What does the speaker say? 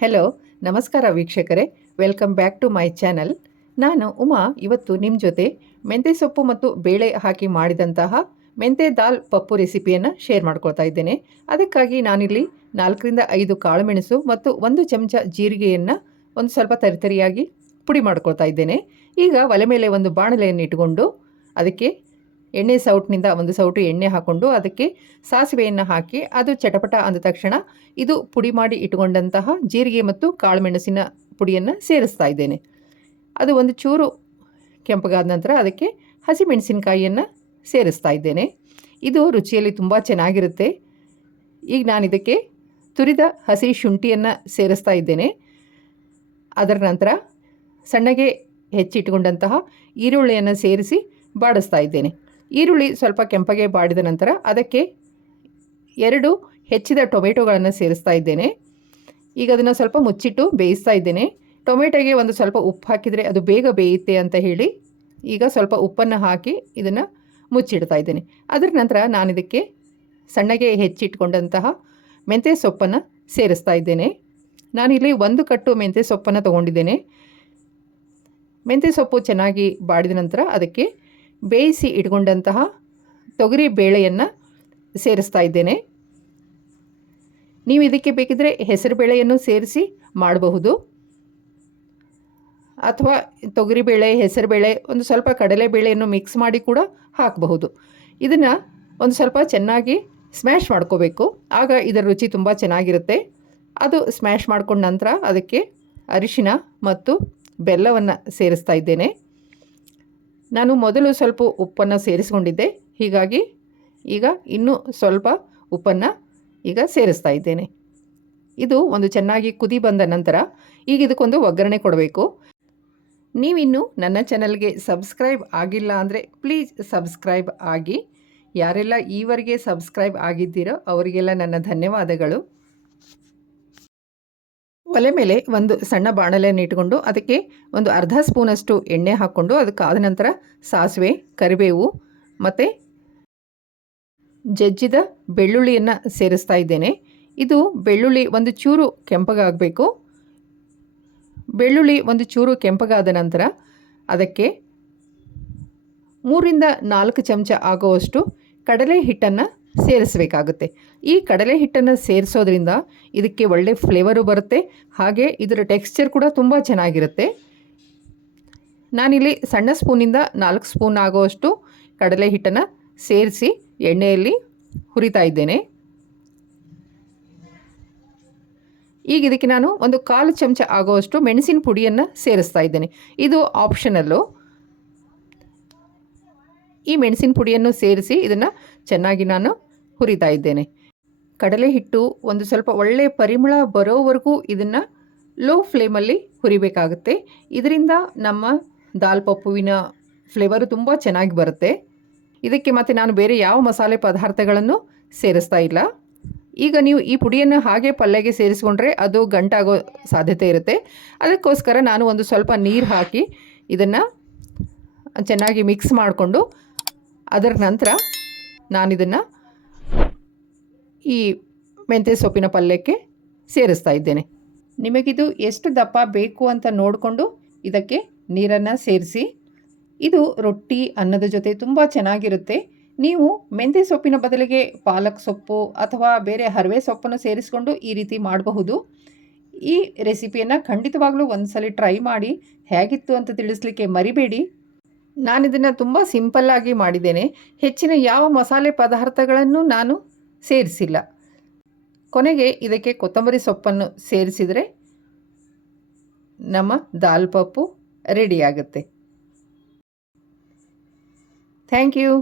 Hello ನಮಸ್ಕಾರ ವೀಕ್ಷಕರೇ. Welcome back to my channel ನಾನು ಉಮಾ, ಇವತ್ತು ನಿಮ್ಮ ಜೊತೆ ಮೆಂತೆ ಸೊಪ್ಪು ಮತ್ತು ಬೇಳೆ ಹಾಕಿ ಮಾಡಿದಂತಹ ಮೆಂತೆ ದಾಲ್ ಪಪ್ಪು ರೆಸಿಪಿಯನ್ನು ಶೇರ್ ಮಾಡ್ಕೊಳ್ತಾ ಇದ್ದೇನೆ. ಅದಕ್ಕಾಗಿ ನಾನಿಲ್ಲಿ ನಾಲ್ಕರಿಂದ ಐದು ಕಾಳುಮೆಣಸು ಮತ್ತು ಒಂದು ಚಮಚ ಜೀರಿಗೆಯನ್ನು ಒಂದು ಸ್ವಲ್ಪ ತರಿತರಿಯಾಗಿ ಪುಡಿ ಮಾಡ್ಕೊಳ್ತಾ ಇದ್ದೇನೆ. ಈಗ ಒಲೆ ಮೇಲೆ ಒಂದು ಬಾಣಲೆಯನ್ನು ಇಟ್ಟುಕೊಂಡು ಅದಕ್ಕೆ ಎಣ್ಣೆ ಸೌಟ್ನಿಂದ ಒಂದು ಸೌಟು ಎಣ್ಣೆ ಹಾಕ್ಕೊಂಡು ಅದಕ್ಕೆ ಸಾಸಿವೆಯನ್ನು ಹಾಕಿ ಅದು ಚಟಪಟ ಅಂದ ತಕ್ಷಣ ಇದು ಪುಡಿ ಮಾಡಿ ಇಟ್ಟುಕೊಂಡಂತಹ ಜೀರಿಗೆ ಮತ್ತು ಕಾಳುಮೆಣಸಿನ ಪುಡಿಯನ್ನು ಸೇರಿಸ್ತಾ ಇದ್ದೇನೆ. ಅದು ಒಂದು ಚೂರು ಕೆಂಪಗಾದ ನಂತರ ಅದಕ್ಕೆ ಹಸಿಮೆಣಸಿನಕಾಯಿಯನ್ನು ಸೇರಿಸ್ತಾ ಇದ್ದೇನೆ. ಇದು ರುಚಿಯಲ್ಲಿ ತುಂಬ ಚೆನ್ನಾಗಿರುತ್ತೆ. ಈಗ ನಾನು ಇದಕ್ಕೆ ತುರಿದ ಹಸಿ ಶುಂಠಿಯನ್ನು ಸೇರಿಸ್ತಾ ಇದ್ದೇನೆ. ಅದರ ನಂತರ ಸಣ್ಣಗೆ ಹೆಚ್ಚಿಟ್ಟುಕೊಂಡಂತಹ ಈರುಳ್ಳಿಯನ್ನು ಸೇರಿಸಿ ಬಾಡಿಸ್ತಾ ಇದ್ದೇನೆ. ಈರುಳ್ಳಿ ಸ್ವಲ್ಪ ಕೆಂಪಗೆ ಬಾಡಿದ ನಂತರ ಅದಕ್ಕೆ ಎರಡು ಹೆಚ್ಚಿದ ಟೊಮೆಟೊಗಳನ್ನು ಸೇರಿಸ್ತಾ ಇದ್ದೇನೆ. ಈಗ ಅದನ್ನು ಸ್ವಲ್ಪ ಮುಚ್ಚಿಟ್ಟು ಬೇಯಿಸ್ತಾ ಇದ್ದೇನೆ. ಟೊಮೆಟೊಗೆ ಒಂದು ಸ್ವಲ್ಪ ಉಪ್ಪು ಹಾಕಿದರೆ ಅದು ಬೇಗ ಬೇಯುತ್ತೆ ಅಂತ ಹೇಳಿ ಈಗ ಸ್ವಲ್ಪ ಉಪ್ಪನ್ನು ಹಾಕಿ ಇದನ್ನು ಮುಚ್ಚಿಡ್ತಾ ಇದ್ದೇನೆ. ಅದರ ನಂತರ ನಾನು ಇದಕ್ಕೆ ಸಣ್ಣಗೆ ಹೆಚ್ಚಿಟ್ಕೊಂಡಂತಹ ಮೆಂತ್ಯ ಸೊಪ್ಪನ್ನು ಸೇರಿಸ್ತಾ ಇದ್ದೇನೆ. ನಾನಿಲ್ಲಿ ಒಂದು ಕಟ್ಟು ಮೆಂತ್ಯ ಸೊಪ್ಪನ್ನು ತಗೊಂಡಿದ್ದೇನೆ. ಮೆಂತ್ಯ ಸೊಪ್ಪು ಚೆನ್ನಾಗಿ ಬಾಡಿದ ನಂತರ ಅದಕ್ಕೆ ಬೇಯಿಸಿ ಇಟ್ಕೊಂಡಂತಹ ತೊಗರಿ ಬೇಳೆಯನ್ನು ಸೇರಿಸ್ತಾ ಇದ್ದೇನೆ. ನೀವು ಇದಕ್ಕೆ ಬೇಕಿದ್ದರೆ ಹೆಸರು ಬೇಳೆಯನ್ನು ಸೇರಿಸಿ ಮಾಡಬಹುದು. ಅಥವಾ ತೊಗರಿಬೇಳೆ ಹೆಸರುಬೇಳೆ ಒಂದು ಸ್ವಲ್ಪ ಕಡಲೆಬೇಳೆಯನ್ನು ಮಿಕ್ಸ್ ಮಾಡಿ ಕೂಡ ಹಾಕಬಹುದು. ಇದನ್ನು ಒಂದು ಸ್ವಲ್ಪ ಚೆನ್ನಾಗಿ ಸ್ಮ್ಯಾಶ್ ಮಾಡ್ಕೋಬೇಕು. ಆಗ ಇದರ ರುಚಿ ತುಂಬ ಚೆನ್ನಾಗಿರುತ್ತೆ. ಅದು ಸ್ಮ್ಯಾಶ್ ಮಾಡ್ಕೊಂಡ ನಂತರ ಅದಕ್ಕೆ ಅರಿಶಿನ ಮತ್ತು ಬೆಲ್ಲವನ್ನು ಸೇರಿಸ್ತಾ ಇದ್ದೇನೆ. ನಾನು ಮೊದಲು ಸ್ವಲ್ಪ ಉಪ್ಪನ್ನು ಸೇರಿಸ್ಕೊಂಡಿದ್ದೆ. ಹೀಗಾಗಿ ಈಗ ಇನ್ನೂ ಸ್ವಲ್ಪ ಉಪ್ಪನ್ನು ಈಗ ಸೇರಿಸ್ತಾ ಇದ್ದೇನೆ. ಇದು ಒಂದು ಚೆನ್ನಾಗಿ ಕುದಿ ಬಂದ ನಂತರ ಈಗ ಇದಕ್ಕೊಂದು ಒಗ್ಗರಣೆ ಕೊಡಬೇಕು. ನೀವಿನ್ನೂ ನನ್ನ ಚಾನಲ್ಗೆ ಸಬ್ಸ್ಕ್ರೈಬ್ ಆಗಿಲ್ಲ ಅಂದರೆ ಪ್ಲೀಸ್ ಸಬ್ಸ್ಕ್ರೈಬ್ ಆಗಿ. ಯಾರೆಲ್ಲ ಈವರೆಗೆ ಸಬ್ಸ್ಕ್ರೈಬ್ ಆಗಿದ್ದೀರೋ ಅವರಿಗೆಲ್ಲ ನನ್ನ ಧನ್ಯವಾದಗಳು. ಒಲೆ ಮೇಲೆ ಒಂದು ಸಣ್ಣ ಬಾಣಲೆಯನ್ನು ಇಟ್ಕೊಂಡು ಅದಕ್ಕೆ ಒಂದು ಅರ್ಧ ಸ್ಪೂನಷ್ಟು ಎಣ್ಣೆ ಹಾಕ್ಕೊಂಡು ಅದಕ್ಕೆ ಆದ ನಂತರ ಸಾಸಿವೆ, ಕರಿಬೇವು ಮತ್ತು ಜಜ್ಜಿದ ಬೆಳ್ಳುಳ್ಳಿಯನ್ನು ಸೇರಿಸ್ತಾ ಇದ್ದೇನೆ. ಇದು ಬೆಳ್ಳುಳ್ಳಿ ಒಂದು ಚೂರು ಕೆಂಪಗಾಗಬೇಕು. ಬೆಳ್ಳುಳ್ಳಿ ಒಂದು ಚೂರು ಕೆಂಪಗಾದ ನಂತರ ಅದಕ್ಕೆ ಮೂರಿಂದ ನಾಲ್ಕು ಚಮಚ ಆಗುವಷ್ಟು ಕಡಲೆ ಹಿಟ್ಟನ್ನು ಸೇರಿಸಬೇಕಾಗುತ್ತೆ. ಈ ಕಡಲೆ ಹಿಟ್ಟನ್ನು ಸೇರಿಸೋದ್ರಿಂದ ಇದಕ್ಕೆ ಒಳ್ಳೆ ಫ್ಲೇವರು ಬರುತ್ತೆ. ಹಾಗೆ ಇದರ ಟೆಕ್ಸ್ಚರ್ ಕೂಡ ತುಂಬ ಚೆನ್ನಾಗಿರುತ್ತೆ. ನಾನಿಲ್ಲಿ ಸಣ್ಣ ಸ್ಪೂನಿಂದ ನಾಲ್ಕು ಸ್ಪೂನ್ ಆಗುವಷ್ಟು ಕಡಲೆ ಹಿಟ್ಟನ್ನು ಸೇರಿಸಿ ಎಣ್ಣೆಯಲ್ಲಿ ಹುರಿತಾ ಇದ್ದೇನೆ. ಈಗ ಇದಕ್ಕೆ ನಾನು ಒಂದು ಕಾಲು ಚಮಚ ಆಗುವಷ್ಟು ಮೆಣಸಿನ ಪುಡಿಯನ್ನು ಸೇರಿಸ್ತಾ ಇದ್ದೇನೆ. ಇದು ಆಪ್ಷನಲ್ಲು ಈ ಮೆಣಸಿನ ಪುಡಿಯನ್ನು ಸೇರಿಸಿ ಇದನ್ನು ಚೆನ್ನಾಗಿ ನಾನು ಹುರಿತಾ ಇದ್ದೇನೆ. ಕಡಲೆ ಹಿಟ್ಟು ಒಂದು ಸ್ವಲ್ಪ ಒಳ್ಳೆಯ ಪರಿಮಳ ಬರೋವರೆಗೂ ಇದನ್ನು ಲೋ ಫ್ಲೇಮಲ್ಲಿ ಹುರಿಬೇಕಾಗುತ್ತೆ. ಇದರಿಂದ ನಮ್ಮ ದಾಲ್ ಪಪ್ಪುವಿನ ಫ್ಲೇವರು ತುಂಬ ಚೆನ್ನಾಗಿ ಬರುತ್ತೆ. ಇದಕ್ಕೆ ಮತ್ತು ನಾನು ಬೇರೆ ಯಾವ ಮಸಾಲೆ ಪದಾರ್ಥಗಳನ್ನು ಸೇರಿಸ್ತಾ ಇಲ್ಲ. ಈಗ ನೀವು ಈ ಪುಡಿಯನ್ನು ಹಾಗೆ ಪಲ್ಯಗೆ ಸೇರಿಸ್ಕೊಂಡ್ರೆ ಅದು ಗಂಟಾಗೋ ಸಾಧ್ಯತೆ ಇರುತ್ತೆ. ಅದಕ್ಕೋಸ್ಕರ ನಾನು ಒಂದು ಸ್ವಲ್ಪ ನೀರು ಹಾಕಿ ಇದನ್ನು ಚೆನ್ನಾಗಿ ಮಿಕ್ಸ್ ಮಾಡಿಕೊಂಡು ಅದರ ನಂತರ ನಾನಿದನ್ನು ಈ ಮೆಂತ್ಯ ಸೊಪ್ಪಿನ ಪಲ್ಯಕ್ಕೆ ಸೇರಿಸ್ತಾ ಇದ್ದೇನೆ. ನಿಮಗಿದು ಎಷ್ಟು ದಪ್ಪ ಬೇಕು ಅಂತ ನೋಡಿಕೊಂಡು ಇದಕ್ಕೆ ನೀರನ್ನು ಸೇರಿಸಿ. ಇದು ರೊಟ್ಟಿ ಅನ್ನದ ಜೊತೆ ತುಂಬ ಚೆನ್ನಾಗಿರುತ್ತೆ. ನೀವು ಮೆಂತ್ಯ ಸೊಪ್ಪಿನ ಬದಲಿಗೆ ಪಾಲಕ್ ಸೊಪ್ಪು ಅಥವಾ ಬೇರೆ ಹರವೆ ಸೊಪ್ಪನ್ನು ಸೇರಿಸ್ಕೊಂಡು ಈ ರೀತಿ ಮಾಡಬಹುದು. ಈ ರೆಸಿಪಿಯನ್ನು ಖಂಡಿತವಾಗ್ಲೂ ಒಂದ್ಸಲ ಟ್ರೈ ಮಾಡಿ. ಹೇಗಿತ್ತು ಅಂತ ತಿಳಿಸ್ಲಿಕ್ಕೆ ಮರಿಬೇಡಿ. ನಾನಿದನ್ನು ತುಂಬ ಸಿಂಪಲ್ಲಾಗಿ ಮಾಡಿದ್ದೇನೆ. ಹೆಚ್ಚಿನ ಯಾವ ಮಸಾಲೆ ಪದಾರ್ಥಗಳನ್ನು ನಾನು ಸೇರಿಸಿಲ್ಲ. ಕೊನೆಗೆ ಇದಕ್ಕೆ ಕೊತ್ತಂಬರಿ ಸೊಪ್ಪನ್ನು ಸೇರಿಸಿದರೆ ನಮ್ಮ ದಾಲ್ ಪಪ್ಪು ರೆಡಿಯಾಗುತ್ತೆ ಥ್ಯಾಂಕ್ ಯು.